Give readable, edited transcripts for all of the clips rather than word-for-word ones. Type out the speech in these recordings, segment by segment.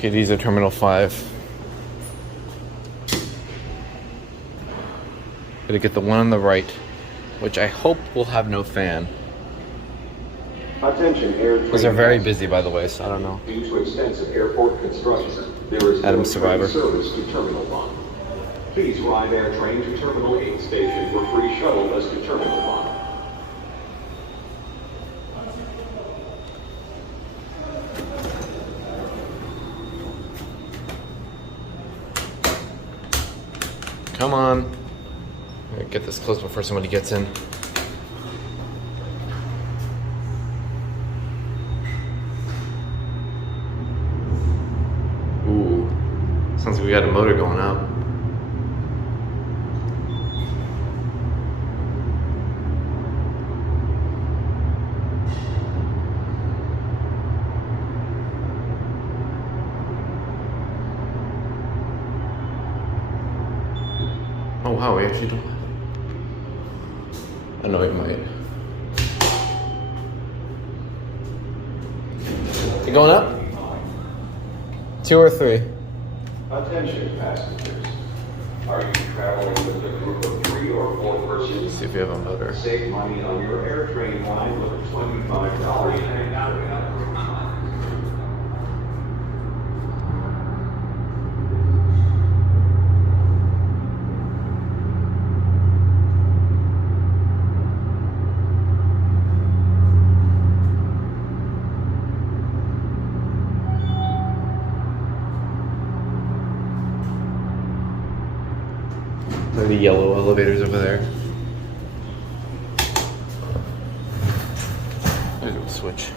Okay, these are Terminal 5. Gotta get the one on the right, which I hope will have no fan. Attention, air Those are very busy, by the way, so I don't know. Due to extensive airport construction, there is Adam no Survivor. train service to Terminal 1. Please ride air train to Terminal 8 station for free shuttle bus to Terminal 1. Come on. I'm gonna get this closed before somebody gets in. Ooh. Sounds like we got a motor going up. Oh wow, we actually don't. I know it might. You going up? 2 or 3? Attention passengers. Are you traveling with a group of 3 or 4 persons? Let's see if we have a motor. Save money on your air train line with $25. There are the yellow elevators over there. There's a switch.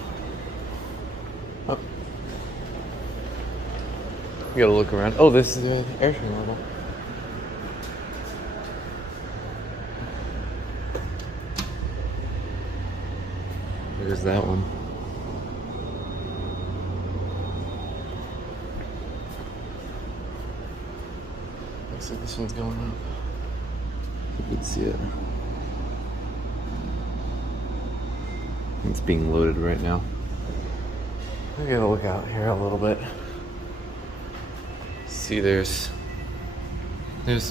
Oh. We gotta look around. Oh, this is the air train level. There's that one. Looks like this one's going up. You can see it. It's being loaded right now. I gotta look out here a little bit. See, there's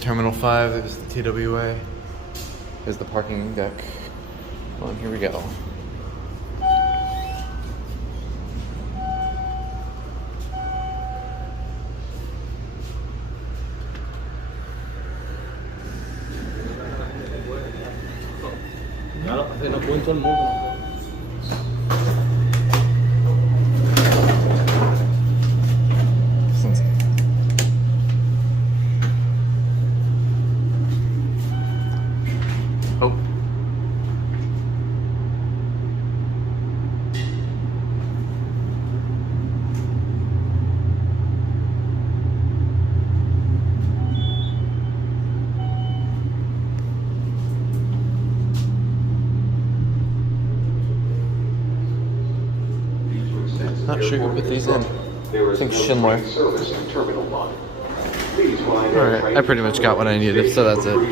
Terminal 5, there's the TWA, there's the parking deck. Come on, here we go. Oh. Not sure who put these in. I think Schindler. Alright, I pretty much got what I needed, so that's it.